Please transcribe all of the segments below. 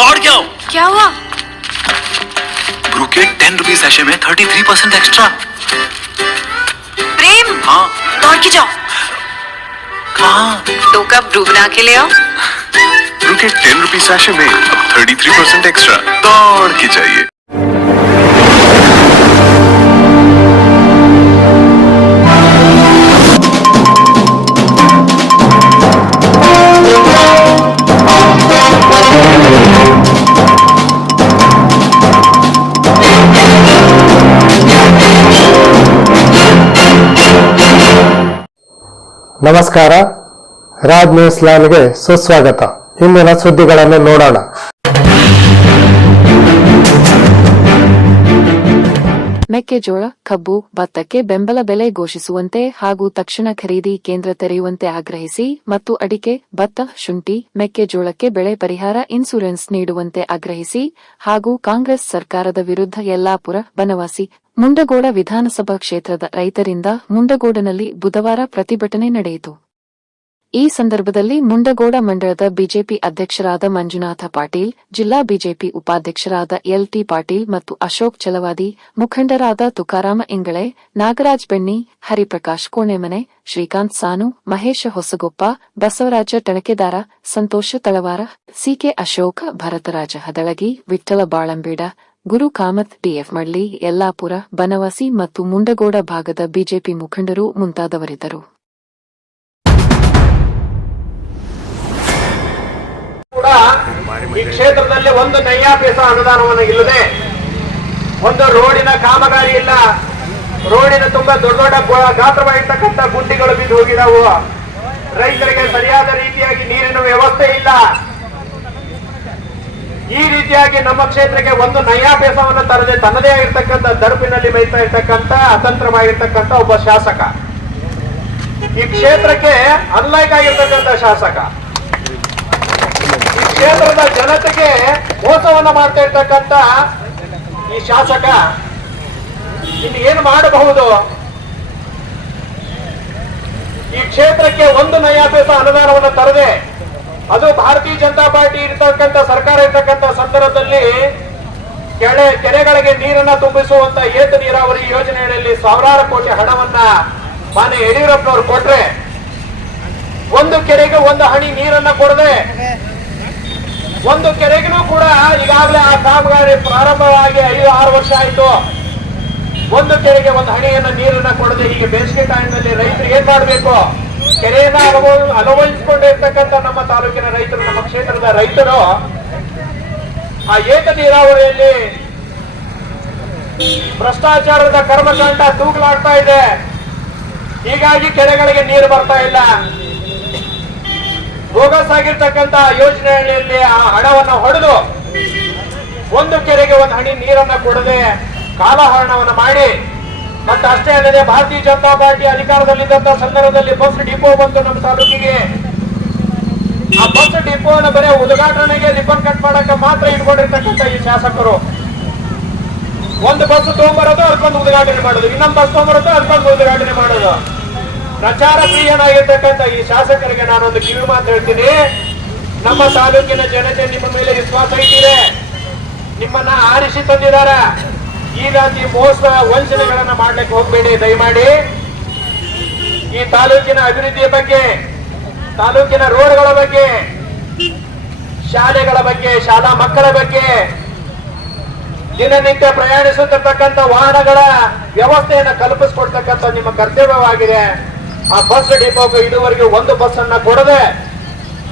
दौड़ क्या हो? क्या हुआ? ब्रू के 10 रुपीज सैशे में 33% एक्स्ट्रा। प्रेम, हाँ दौड़ के जाओ। कहाँ? 2 कप ब्रू बना के ले आओ। ब्रू के 10 रुपीज सैशे में अब 33% एक्स्ट्रा। दौड़ के जाइए। ನಮಸ್ಕಾರ, ರಾಜ್ ನ್ಯೂಸ್ ಲೈನ್ಗೆ ಸುಸ್ವಾಗತ. ಇಂದಿನ ಸುದ್ದಿಗಳನ್ನು ನೋಡೋಣ. ಮೆಕ್ಕೆಜೋಳ, ಕಬ್ಬು, ಭತ್ತಕ್ಕೆ ಬೆಂಬಲ ಬೆಲೆ ಘೋಷಿಸುವಂತೆ ಹಾಗೂ ತಕ್ಷಣ ಖರೀದಿ ಕೇಂದ್ರ ತೆರೆಯುವಂತೆ ಆಗ್ರಹಿಸಿ ಮತ್ತು ಅಡಿಕೆ, ಭತ್ತ, ಶುಂಠಿ, ಮೆಕ್ಕೆಜೋಳಕ್ಕೆ ಬೆಳೆ ಪರಿಹಾರ ಇನ್ಸೂರೆನ್ಸ್ ನೀಡುವಂತೆ ಆಗ್ರಹಿಸಿ ಹಾಗೂ ಕಾಂಗ್ರೆಸ್ ಸರ್ಕಾರದ ವಿರುದ್ಧ ಯಲ್ಲಾಪುರ, ಬನವಾಸಿ, ಮುಂಡಗೋಡ ವಿಧಾನಸಭಾ ಕ್ಷೇತ್ರದ ರೈತರಿಂದ ಮುಂಡಗೋಡನಲ್ಲಿ ಬುಧವಾರ ಪ್ರತಿಭಟನೆ ನಡೆಯಿತು. ಈ ಸಂದರ್ಭದಲ್ಲಿ ಮುಂಡಗೋಡ ಮಂಡಳದ ಬಿಜೆಪಿ ಅಧ್ಯಕ್ಷರಾದ ಮಂಜುನಾಥ ಪಾಟೀಲ್, ಜಿಲ್ಲಾ ಬಿಜೆಪಿ ಉಪಾಧ್ಯಕ್ಷರಾದ ಎಲ್.ಟಿ. ಪಾಟೀಲ್ ಮತ್ತು ಅಶೋಕ್ ಚಲವಾದಿ, ಮುಖಂಡರಾದ ತುಕಾರಾಮ ಇಂಗಳೆ, ನಾಗರಾಜ್ ಬೆಣ್ಣಿ, ಹರಿಪ್ರಕಾಶ್ ಕೋಣೆಮನೆ, ಶ್ರೀಕಾಂತ್ ಸಾನು, ಮಹೇಶ ಹೊಸಗೊಪ್ಪ, ಬಸವರಾಜ ಟಣಕೆದಾರ, ಸಂತೋಷ ತಳವಾರ, ಸಿಕೆ ಅಶೋಕ್, ಭರತರಾಜ ಹದಳಗಿ, ವಿಠ್ಠಲ ಬಾಳಂಬೇಡ, ಗುರು ಕಾಮತ್, ಡಿಎಫ್ ಮಳ್ಳಿ, ಯಲ್ಲಾಪುರ, ಬನವಾಸಿ ಮತ್ತು ಮುಂಡಗೋಡ ಭಾಗದ ಬಿಜೆಪಿ ಮುಖಂಡರು ಮುಂತಾದವರಿದ್ದರು. ಈ ಕ್ಷೇತ್ರದಲ್ಲಿ ಒಂದು ನೈಯಾಪೇಸ ಅನುದಾನವನ್ನು ಇಲ್ಲದೆ, ಒಂದು ರೋಡಿನ ಕಾಮಗಾರಿ ಇಲ್ಲ, ರೋಡಿನ ತುಂಬಾ ದೊಡ್ಡ ದೊಡ್ಡ ಗಾತ್ರವಾಗಿರ್ತಕ್ಕಂಥ ಗುಂಡಿಗಳು ಬಿದ್ದು ಹೋಗಿದಾವು, ರೈತರಿಗೆ ಸರಿಯಾದ ರೀತಿಯಾಗಿ ನೀರಿನ ವ್ಯವಸ್ಥೆ ಇಲ್ಲ. ಈ ರೀತಿಯಾಗಿ ನಮ್ಮ ಕ್ಷೇತ್ರಕ್ಕೆ ಒಂದು ನೈಯಾಪೇಸವನ್ನು ತರದೆ ತನ್ನದೇ ಆಗಿರ್ತಕ್ಕಂಥ ದರ್ಪಿನಲ್ಲಿ ಮೇಯ್ತಾ ಇರ್ತಕ್ಕಂಥ ಅತಂತ್ರವಾಗಿರ್ತಕ್ಕಂಥ ಒಬ್ಬ ಶಾಸಕ, ಈ ಕ್ಷೇತ್ರಕ್ಕೆ ಅನ್ಲೈಕ್ ಆಗಿರ್ತಕ್ಕಂಥ ಶಾಸಕ, ಕ್ಷೇತ್ರದ ಜನತೆಗೆ ಮೋಸವನ್ನ ಮಾಡ್ತಾ ಇರ್ತಕ್ಕಂಥ ಈ ಶಾಸಕ ಇನ್ನು ಏನು ಮಾಡಬಹುದು? ಈ ಕ್ಷೇತ್ರಕ್ಕೆ ಒಂದು ನಯಾಪೇಸ ಅನುದಾನವನ್ನು ತರದೆ, ಅದು ಭಾರತೀಯ ಜನತಾ ಪಾರ್ಟಿ ಇರ್ತಕ್ಕಂಥ ಸರ್ಕಾರ ಇರ್ತಕ್ಕಂಥ ಸಂದರ್ಭದಲ್ಲಿ ಕೆರೆಗಳಿಗೆ ನೀರನ್ನ ತುಂಬಿಸುವಂತ ಏತ ನೀರಾವರಿ ಯೋಜನೆಯಲ್ಲಿ ಸಾವಿರಾರು ಕೋಟಿ ಹಣವನ್ನ ಮಾನ್ಯ ಯಡಿಯೂರಪ್ಪನವರು ಕೊಟ್ರೆ, ಒಂದು ಕೆರೆಗೆ ಒಂದು ಹನಿ ನೀರನ್ನ ಕೊಡದೆ, ಒಂದು ಕೆರೆಗೂ ಕೂಡ ಈಗಾಗಲೇ ಆ ಕಾಮಗಾರಿ ಪ್ರಾರಂಭವಾಗಿ 5-6 ವರ್ಷ ಆಯಿತು, ಒಂದು ಕೆರೆಗೆ ಒಂದು ಹಣಿಯನ್ನ ನೀರನ್ನ ಕೊಡದೆ, ಈಗ ಬೇಸಿಗೆ ಟೈಮ್ನಲ್ಲಿ ರೈತರು ಏನ್ ಮಾಡಬೇಕು? ಕೆರೆಯನ್ನ ಅನುಭವಿಸಿಕೊಂಡಿರ್ತಕ್ಕಂಥ ನಮ್ಮ ತಾಲೂಕಿನ ರೈತರು, ನಮ್ಮ ಕ್ಷೇತ್ರದ ರೈತರು ಆ ಏಕ ನೀರಾವರಿಯಲ್ಲಿ ಭ್ರಷ್ಟಾಚಾರದ ಕರ್ಮಕಾಂಡ ತೂಗಲಾಡ್ತಾ ಇದೆ. ಹೀಗಾಗಿ ಕೆರೆಗಳಿಗೆ ನೀರು ಬರ್ತಾ ಇಲ್ಲ. ಬೋಗಸ್ ಆಗಿರ್ತಕ್ಕಂಥ ಯೋಜನೆಯಲ್ಲಿ ಆ ಹಣವನ್ನು ಹೊಡೆದು ಒಂದು ಕೆರೆಗೆ ಒಂದು ಹನಿ ನೀರನ್ನ ಕೊಡದೆ ಕಾಲಹರಣವನ್ನು ಮಾಡಿ, ಮತ್ತೆ ಅಷ್ಟೇ ಅಲ್ಲದೆ ಭಾರತೀಯ ಜನತಾ ಪಾರ್ಟಿ ಅಧಿಕಾರದಲ್ಲಿದ್ದಂತಹ ಸಂದರ್ಭದಲ್ಲಿ ಬಸ್ ಡಿಪೋ ಬಂತು ನಮ್ಮ ತಾಲೂಕಿಗೆ. ಆ ಬಸ್ ಡಿಪೋನ ಬರೀ ಉದ್ಘಾಟನೆಗೆ ರಿಬನ್ ಕಟ್ ಮಾಡಕ್ಕೆ ಮಾತ್ರ ಇಟ್ಕೊಂಡಿರ್ತಕ್ಕಂಥ ಈ ಶಾಸಕರು, ಒಂದು ಬಸ್ ತಗೊಂಬರೋದು ಅದಕ್ಕೊಂದು ಉದ್ಘಾಟನೆ ಮಾಡೋದು, ಇನ್ನೊಂದು ಬಸ್ ತಗೊಂಬರೋದು ಅದಕ್ಕೊಂದು ಉದ್ಘಾಟನೆ ಮಾಡೋದು. ಪ್ರಚಾರ ಪ್ರಿಯನಾಗಿರ್ತಕ್ಕಂಥ ಈ ಶಾಸಕರಿಗೆ ನಾನೊಂದು ಕಿವಿ ಮಾತು ಹೇಳ್ತೀನಿ. ನಮ್ಮ ತಾಲೂಕಿನ ಜನತೆ ನಿಮ್ಮ ಮೇಲೆ ವಿಶ್ವಾಸ ಇಟ್ಟಿದೆ, ನಿಮ್ಮನ್ನ ಆರಿಸಿ ತಂದಿದ್ದಾರೆ. ಈ ರೀತಿ ಮೋಸ ವಂಚನೆಗಳನ್ನ ಮಾಡ್ಲಿಕ್ಕೆ ಹೋಗ್ಬೇಡಿ ದಯಮಾಡಿ. ಈ ತಾಲೂಕಿನ ಅಭಿವೃದ್ಧಿಯ ಬಗ್ಗೆ, ತಾಲೂಕಿನ ರೋಡ್ಗಳ ಬಗ್ಗೆ, ಶಾಲೆಗಳ ಬಗ್ಗೆ, ಶಾಲಾ ಮಕ್ಕಳ ಬಗ್ಗೆ, ದಿನನಿತ್ಯ ಪ್ರಯಾಣಿಸುತ್ತಿರ್ತಕ್ಕಂಥ ವಾಹನಗಳ ವ್ಯವಸ್ಥೆಯನ್ನು ಕಲ್ಪಿಸಿಕೊಡ್ತಕ್ಕಂಥ ನಿಮ್ಮ ಕರ್ತವ್ಯವಾಗಿದೆ. ಆ ಬಸ್ ಡಿಪೋಗೆ ಇದುವರೆಗೆ ಒಂದು ಬಸ್ ಅನ್ನ ಕೊಡದೆ,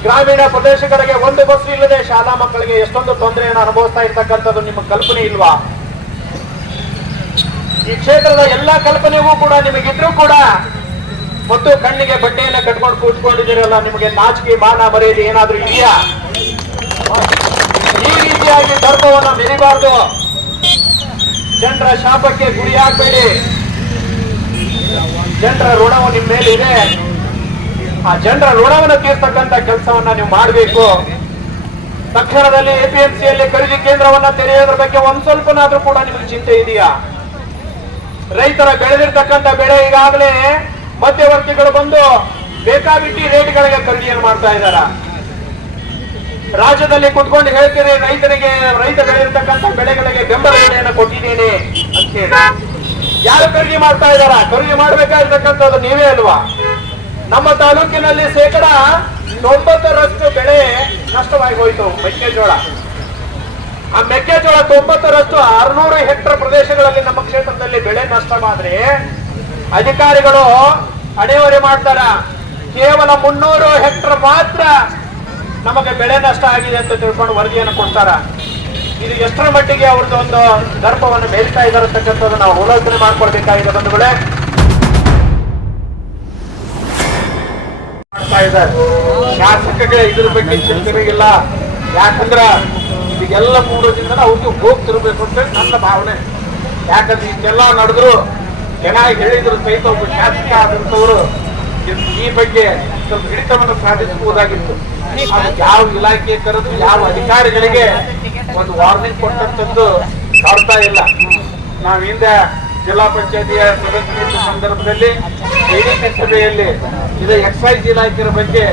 ಗ್ರಾಮೀಣ ಪ್ರದೇಶಗಳಿಗೆ ಒಂದು ಬಸ್ ಇಲ್ಲದೆ ಶಾಲಾ ಮಕ್ಕಳಿಗೆ ಎಷ್ಟೊಂದು ತೊಂದರೆಯನ್ನು ಅನುಭವಿಸ್ತಾ ಇರ್ತಕ್ಕಂಥದ್ದು ನಿಮ್ಮ ಕಲ್ಪನೆ ಇಲ್ವಾ? ಈ ಕ್ಷೇತ್ರದ ಎಲ್ಲಾ ಕಲ್ಪನೆಗೂ ಕೂಡ ನಿಮಗಿದ್ರೂ ಕೂಡ ಮತ್ತು ಕಣ್ಣಿಗೆ ಬಟ್ಟೆಯನ್ನ ಕಟ್ಕೊಂಡು ಕೂತ್ಕೊಂಡಿದ್ದೀರಲ್ಲ, ನಿಮಗೆ ನಾಚಿಕೆ ಮಾನ ಮರ್ಯಾದೆ ಏನಾದ್ರೂ ಇದೆಯಾ? ಈ ರೀತಿಯಾಗಿ ದರ್ಪವನ್ನ ಮೆರಿಬಾರ್ದು. ಜನರ ಶಾಪಕ್ಕೆ ಗುರಿಯಾಗಬೇಡಿ. ಜನರ ಋಣವು ನಿಮ್ಮ ಮೇಲೆ ಇದೆ. ಆ ಜನರ ಋಣವನ್ನು ತೀರ್ತಕ್ಕಂಥ ಕೆಲಸವನ್ನ ನೀವು ಮಾಡಬೇಕು. ತಕ್ಷಣದಲ್ಲಿ ಎಪಿಎಂಸಿಯಲ್ಲಿ ಖರೀದಿ ಕೇಂದ್ರವನ್ನ ತೆರೆಯೋದ್ರ ಬಗ್ಗೆ ಒಂದ್ ಸ್ವಲ್ಪನಾದ್ರೂ ಕೂಡ ನಿಮಗೆ ಚಿಂತೆ ಇದೆಯಾ? ರೈತರ ಬೆಳೆದಿರ್ತಕ್ಕಂಥ ಬೆಳೆ ಈಗಾಗಲೇ ಮಧ್ಯವರ್ತಿಗಳು ಬಂದು ಬೇಕಾಬಿಟ್ಟಿ ರೇಟ್ಗಳಿಗೆ ಖರೀದಿಯನ್ನು ಮಾಡ್ತಾ ಇದ್ದಾರೆ. ರಾಜ್ಯದಲ್ಲಿ ಕುತ್ಕೊಂಡು ಹೇಳ್ತೀರಿ ರೈತ ಬೆಳೆಯಿರ್ತಕ್ಕಂಥ ಬೆಳೆಗಳಿಗೆ ಬೆಂಬಲ ಬೆಲೆಯನ್ನು ಕೊಟ್ಟಿದ್ದೀನಿ ಅಂತ ಹೇಳಿ. ಯಾರು ಖರೀದಿ ಮಾಡ್ತಾ ಇದಾರ? ಖರೀದಿ ಮಾಡ್ಬೇಕಾಗಿರ್ತಕ್ಕಂಥದ್ದು ನೀವೇ ಅಲ್ವಾ? ನಮ್ಮ ತಾಲೂಕಿನಲ್ಲಿ 90% ಬೆಳೆ ನಷ್ಟವಾಗಿ ಹೋಯ್ತು ಮೆಕ್ಕೆಜೋಳ. ಆ ಮೆಕ್ಕೆಜೋಳ 90% 600 ಹೆಕ್ಟರ್ ಪ್ರದೇಶಗಳಲ್ಲಿ ನಮ್ಮ ಕ್ಷೇತ್ರದಲ್ಲಿ ಬೆಳೆ ನಷ್ಟವಾದ್ರೆ ಅಧಿಕಾರಿಗಳು ಅಡೆವರೆ ಮಾಡ್ತಾರ. ಕೇವಲ 300 ಹೆಕ್ಟರ್ ಮಾತ್ರ ನಮಗೆ ಬೆಳೆ ನಷ್ಟ ಆಗಿದೆ ಅಂತ ತಿಳ್ಕೊಂಡು ವರದಿಯನ್ನು ಕೊಡ್ತಾರ. ಇದು ಎಷ್ಟರ ಮಟ್ಟಿಗೆ ಅವ್ರದ್ದು ಒಂದು ದರ್ಪವನ್ನು ಮೇಲ್ತಾ ಇದ್ದಾರೆ ಅಂತಕ್ಕಂಥದ್ದು ನಾವು ಅವಲೋಕನೆ ಮಾಡ್ಕೊಳ್ಬೇಕಾಗಿದೆ ಬಂಧುಗಳೇ. ಮಾಡ್ತಾ ಇದ್ದಾರೆ ಶಾಸಕರಿಗೆ ಇದ್ರ ಬಗ್ಗೆ ಚಿಂತನೆ ಇಲ್ಲ. ಯಾಕಂದ್ರ ಇದೆಲ್ಲ ಮೂಡೋದ್ರಿಂದ ಅವ್ರಿಗೆ ಹೋಗ್ತಿರ್ಬೇಕು ಅಂತ ನನ್ನ ಭಾವನೆ. ಯಾಕಂದ್ರೆ ಇದೆಲ್ಲ ನಡೆದ್ರು ಚೆನ್ನಾಗಿ ಹೇಳಿದ್ರು ಸಹಿತ ಒಬ್ಬ ಶಾಸಕ ಆದಂತವರು ಈ ಬಗ್ಗೆ ಸ್ವಲ್ಪ ಹಿಡಿತವನ್ನು ಸಾಧಿಸಬಹುದಾಗಿತ್ತು. ಅದಕ್ಕೆ ಯಾವ ಇಲಾಖೆ ಕರೆದು ಯಾವ ಅಧಿಕಾರಿಗಳಿಗೆ ಒಂದು ವಾರ್ನಿಂಗ್ ಕೊಟ್ಟಂತದ್ದು ನೋಡ್ತಾ ಇಲ್ಲ. ನಾವು ಹಿಂದೆ ಜಿಲ್ಲಾ ಪಂಚಾಯತಿಯ ಸದಸ್ಯರ ಸಂದರ್ಭದಲ್ಲಿ ವೇದಿಕೆ ಸಭೆಯಲ್ಲಿ ಇದು ಎಕ್ಸೈಸ್ ಇಲಾಖೆಯ ಬಗ್ಗೆ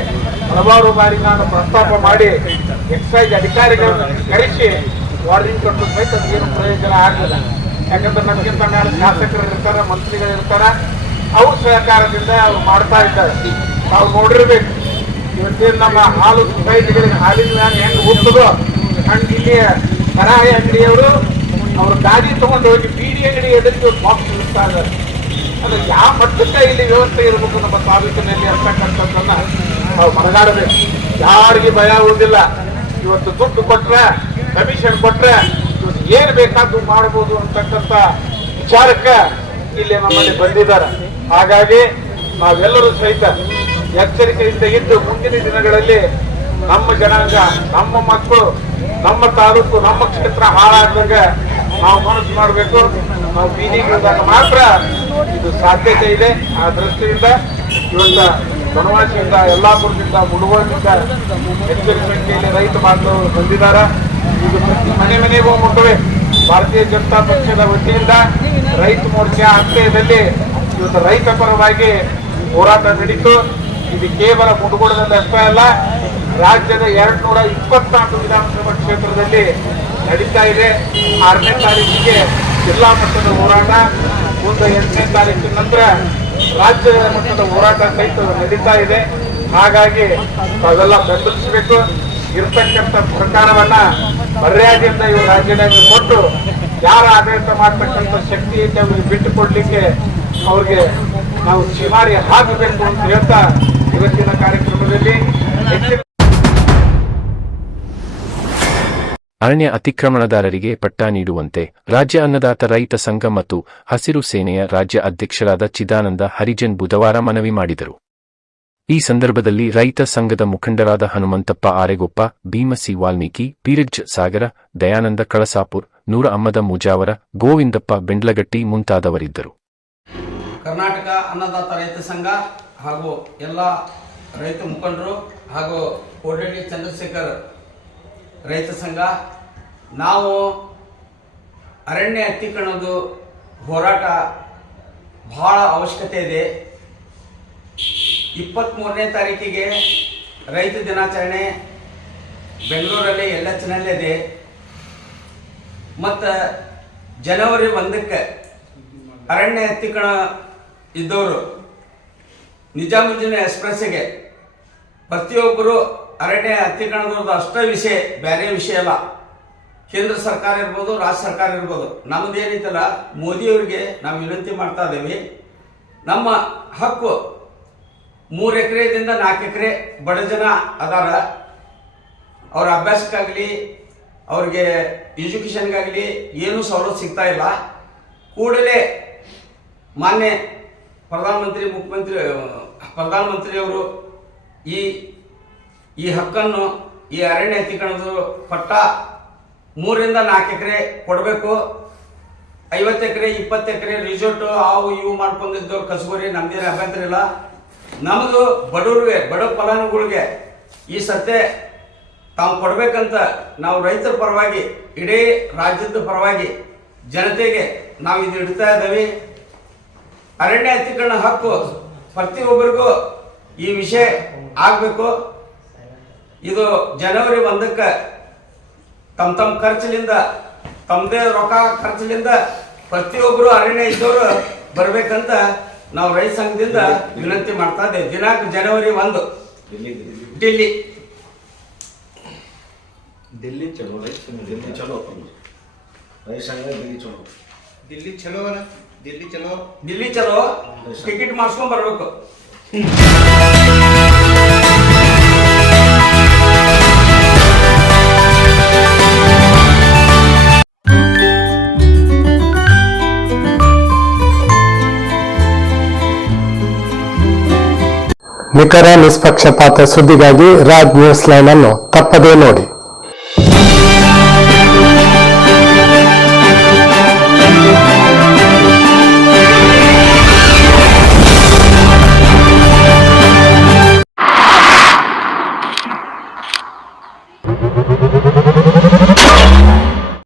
ಹಲವಾರು ಬಾರಿ ನಾನು ಪ್ರಸ್ತಾಪ ಮಾಡಿ ಎಕ್ಸೈಸ್ ಅಧಿಕಾರಿಗಳನ್ನು ಕರೆಸಿ ವಾರ್ನಿಂಗ್ ಕೊಟ್ಟು ಸಹಿತ ಏನು ಪ್ರಯೋಜನ ಆಗಲಿಲ್ಲ. ಯಾಕಂದ್ರೆ ನಮಗಿಂತ ಮೇಲೆ ಶಾಸಕರು ಇರ್ತಾರ, ಮಂತ್ರಿಗಳು ಇರ್ತಾರ, ಅವ್ರ ಸಹಕಾರದಿಂದ ಅವ್ರು ಮಾಡ್ತಾ ಇದ್ದಾರೆ. ನಾವು ನೋಡಿರ್ಬೇಕು ಇವತ್ತೇನು ನಮ್ಮ ಹಾಲು ಸೊಸೈಟಿಗಳಿಗೆ ಹಾಲಿನ ವ್ಯಾನ್ ಹೆಂಗ್ ಹೋಗ್ತದೋ ಹಂಗೆ ಇಲ್ಲಿಯ ಕರಾಯಿ ಅಂಗಡಿಯವರು ಅವ್ರ ಗಾಡಿ ತಗೊಂಡು ಹೋಗಿ ಬೀಡಿ ಅಂಗಡಿ ಎದುರಿಗೆ ಬಾಕ್ಸ್ ಇಡ್ತಾ ಇದ್ದಾರೆ. ಅದು ಯಾವ ಮಟ್ಟಕ್ಕೆ ಇಲ್ಲಿ ವ್ಯವಸ್ಥೆ ಇರಬೇಕು ನಮ್ಮ ತಾಲೂಕಿನಲ್ಲಿ ಅಂತಕ್ಕಂಥದ್ದನ್ನ ನಾವು ಮನಗಾಡಬೇಕು. ಯಾರಿಗೆ ಭಯ ಉಳಿದಿಲ್ಲ. ಇವತ್ತು ದುಡ್ಡು ಕೊಟ್ರೆ, ಕಮಿಷನ್ ಕೊಟ್ರೆ ಇವತ್ತು ಏನ್ ಬೇಕಾದ್ರೂ ಮಾಡಬಹುದು ಅಂತಕ್ಕಂಥ ವಿಚಾರಕ್ಕೆ ಇಲ್ಲಿ ನಮ್ಮಲ್ಲಿ ಬಂದಿದ್ದಾರೆ. ಹಾಗಾಗಿ ನಾವೆಲ್ಲರೂ ಸಹಿತ ಎಚ್ಚರಿಕೆಯಿಂದ ಇದ್ದು ಮುಂದಿನ ದಿನಗಳಲ್ಲಿ ನಮ್ಮ ಜನಾಂಗ, ನಮ್ಮ ಮಕ್ಕಳು, ನಮ್ಮ ತಾಲೂಕು, ನಮ್ಮ ಕ್ಷೇತ್ರ ಹಾಳಾದಾಗ ನಾವು ಮನಸ್ಸು ಮಾಡಬೇಕು. ನಾವು ಬೀದಿಗಿಳಿದಾಗ ಮಾತ್ರ ಇದು ಸಾಧ್ಯತೆ ಇದೆ. ಆ ದೃಷ್ಟಿಯಿಂದ ಇವತ್ತ ಬನವಾಸಿಯಿಂದ, ಯಲ್ಲಾಪುರದಿಂದ, ಮುಳುಗೋದಿಂದ ಹೆಚ್ಚಿನ ಸಂಖ್ಯೆಯಲ್ಲಿ ರೈತ ಬಾಂಧವರು ಬಂದಿದ್ದಾರೆ. ಇದು ಪ್ರತಿ ಮನೆಗೂ ಮುಟ್ಟವೆ. ಭಾರತೀಯ ಜನತಾ ಪಕ್ಷದ ವತಿಯಿಂದ ರೈತ ಮೋರ್ಚಾ ಆಶ್ರಯದಲ್ಲಿ ಇವತ್ತು ರೈತ ಪರವಾಗಿ ಹೋರಾಟ ನಡೀತು. ಇದು ಕೇವಲ ಮುಡುಗೋಡದಲ್ಲಿ ಅಷ್ಟೇ ಅಲ್ಲ, ರಾಜ್ಯದ 224 ವಿಧಾನಸಭಾ ಕ್ಷೇತ್ರದಲ್ಲಿ ನಡೀತಾ ಇದೆ. 6ನೇ ತಾರೀಕಿಗೆ ಜಿಲ್ಲಾ ಮಟ್ಟದ ಹೋರಾಟ, ಮುಂದೆ 8ನೇ ತಾರೀಕಿನ ನಂತರ ರಾಜ್ಯ ಮಟ್ಟದ ಹೋರಾಟ ಸಹಿತ ನಡೀತಾ ಇದೆ. ಹಾಗಾಗಿ ತಾವೆಲ್ಲ ಬೆಂಬಲಿಸಬೇಕು. ಇರ್ತಕ್ಕಂಥ ಸರ್ಕಾರವನ್ನ ಮರ್ಯಾದೆಯಿಂದ ಇವರು ರಾಜೀನಾಮೆ ಕೊಟ್ಟು ಯಾರ ಆಡಳಿತ ಮಾಡ್ತಕ್ಕಂಥ ಶಕ್ತಿಯಿಂದ ಬಿಟ್ಟುಕೊಡ್ಲಿಕ್ಕೆ ಅವ್ರಿಗೆ ನಾವು ಶಿಮಾರಿ ಹಾಕಬೇಕು ಅಂತ ಹೇಳ್ತಾ ಇವತ್ತಿನ ಕಾರ್ಯಕ್ರಮದಲ್ಲಿ ಅರಣ್ಯ ಅತಿಕ್ರಮಣದಾರರಿಗೆ ಪಟ್ಟ ನೀಡುವಂತೆ ರಾಜ್ಯ ಅನ್ನದಾತ ರೈತ ಸಂಘ ಮತ್ತು ಹಸಿರು ಸೇನೆಯ ರಾಜ್ಯ ಅಧ್ಯಕ್ಷರಾದ ಚಿದಾನಂದ ಹರಿಜನ್ ಬುಧವಾರ ಮನವಿ ಮಾಡಿದರು. ಈ ಸಂದರ್ಭದಲ್ಲಿ ರೈತ ಸಂಘದ ಮುಖಂಡರಾದ ಹನುಮಂತಪ್ಪ ಆರೆಗೊಪ್ಪ, ಭೀಮಸಿ ವಾಲ್ಮೀಕಿ, ಪೀರಜ್ ಸಾಗರ, ದಯಾನಂದ ಕಳಸಾಪುರ್, ನೂರ ಅಹಮದ ಮುಜಾವರ, ಗೋವಿಂದಪ್ಪ ಬೆಂಡ್ಲಗಟ್ಟಿ ಮುಂತಾದವರಿದ್ದರು. ಕರ್ನಾಟಕ ಅನ್ನದಾತ ರೈತ ಸಂಘ ಹಾಗೂ ಎಲ್ಲ ರೈತ ಮುಖಂಡರು ಹಾಗೂ ಕೋಟೆಡಿ ಚಂದ್ರಶೇಖರ್ ರೈತ ಸಂಘ ನಾವು ಅರಣ್ಯ ಅತಿಕ್ರಮಣದ ಹೋರಾಟ ಬಹಳ ಅವಶ್ಯಕತೆ ಇದೆ. 23ನೇ ತಾರೀಕಿಗೆ ರೈತ ದಿನಾಚರಣೆ ಬೆಂಗಳೂರಲ್ಲಿ LHನಲ್ಲಿದೆ. ಮತ್ತು ಜನವರಿ 1ಕ್ಕೆ ಅರಣ್ಯ ಅತಿಕ್ರಮಣ ಇದ್ದವರು ನಿಜಾಮುದ್ದೀನ್ ಎಕ್ಸ್ಪ್ರೆಸ್ಸಿಗೆ ಪ್ರತಿಯೊಬ್ಬರು ಅರಣ್ಯ ಅತಿಕ್ರಮಣದ ಅಷ್ಟೇ ವಿಷಯ, ಬೇರೆ ವಿಷಯ ಅಲ್ಲ. ಕೇಂದ್ರ ಸರ್ಕಾರ ಇರ್ಬೋದು, ರಾಜ್ಯ ಸರ್ಕಾರ ಇರ್ಬೋದು, ನಮ್ಮದೇನಿತ್ತಲ್ಲ ಮೋದಿಯವರಿಗೆ ನಾವು ವಿನಂತಿ ಮಾಡ್ತಾ ಇದ್ದೀವಿ. ನಮ್ಮ ಹಕ್ಕು 3 ಎಕರೆದಿಂದ 4 ಎಕರೆ ಬಡ ಜನ ಅದಾರ. ಅವ್ರ ಅಭ್ಯಾಸಕ್ಕಾಗಲಿ ಅವ್ರಿಗೆ ಎಜುಕೇಷನ್ಗಾಗಲಿ ಏನೂ ಸವಲತ್ತು ಸಿಗ್ತಾ ಇಲ್ಲ. ಕೂಡಲೇ ಮಾನ್ಯ ಪ್ರಧಾನಮಂತ್ರಿಯವರು ಈ ಹಕ್ಕನ್ನು, ಈ ಅರಣ್ಯ ಅತಿಕ್ರಮಣದ ಪಟ್ಟ 3ರಿಂದ 4 ಎಕರೆ ಕೊಡಬೇಕು. 50 ಎಕರೆ 20 ಎಕರೆ ರಿಸೋರ್ಟ್ ಅವು ಇವು ಮಾಡ್ಕೊಂಡಿದ್ದವ್ರು ಕಸಬರಿ ನಮ್ದೇನು ಅಭ್ಯಂತರ ಇಲ್ಲ. ನಮ್ಮದು ಬಡವ್ರಿಗೆ, ಬಡ ಫಲಾನುಭವಿಗಳಿಗೆ ಈ ಸತ್ಯ ತಾವು ಕೊಡ್ಬೇಕಂತ ನಾವು ರೈತರ ಪರವಾಗಿ, ಇಡೀ ರಾಜ್ಯದ ಪರವಾಗಿ ಜನತೆಗೆ ನಾವು ಇದು ಇಡ್ತಾ ಇದ್ದೀವಿ. ಅರಣ್ಯ ಅತಿಕ್ರಮಣ ಹಕ್ಕು ಪ್ರತಿಯೊಬ್ಬರಿಗೂ ಈ ವಿಷಯ ಆಗಬೇಕು. ಇದು ಜನವರಿ 1ಕ್ಕೆ ತಮ್ಮ ಖರ್ಚಿನಿಂದ ತಮ್ಮದೇ ರೊಕ್ಕ ಖರ್ಚಿನಿಂದ ಪ್ರತಿಯೊಬ್ಬರು ಅರಣ್ಯ ಇದ್ದವರು ಬರ್ಬೇಕಂತ ನಾವು ರೈತ ಸಂಘದಿಂದ ವಿನಂತಿ ಮಾಡ್ತಾ ಇದ್ದೇವೆ. ದಿನಾಂಕ ಜನವರಿ 1 ఢిల్లీ दिल्ली चलो रईस दिल्ली चलो रईस संघ दिल्ली चलो दिल्ली चलो ना ದಿಲ್ಲಿ ಚಲೋ ಟಿಕೆಟ್ ಮಾಡಿಸ್ಕೊಂಡ್ ಬರ್ಬೇಕು. ನಿಖರ ನಿಷ್ಪಕ್ಷಪಾತ ಸುದ್ದಿಗಾಗಿ ರಾಜ್ ನ್ಯೂಸ್ ಲೈನ್ ಅನ್ನು ತಪ್ಪದೇ ನೋಡಿ.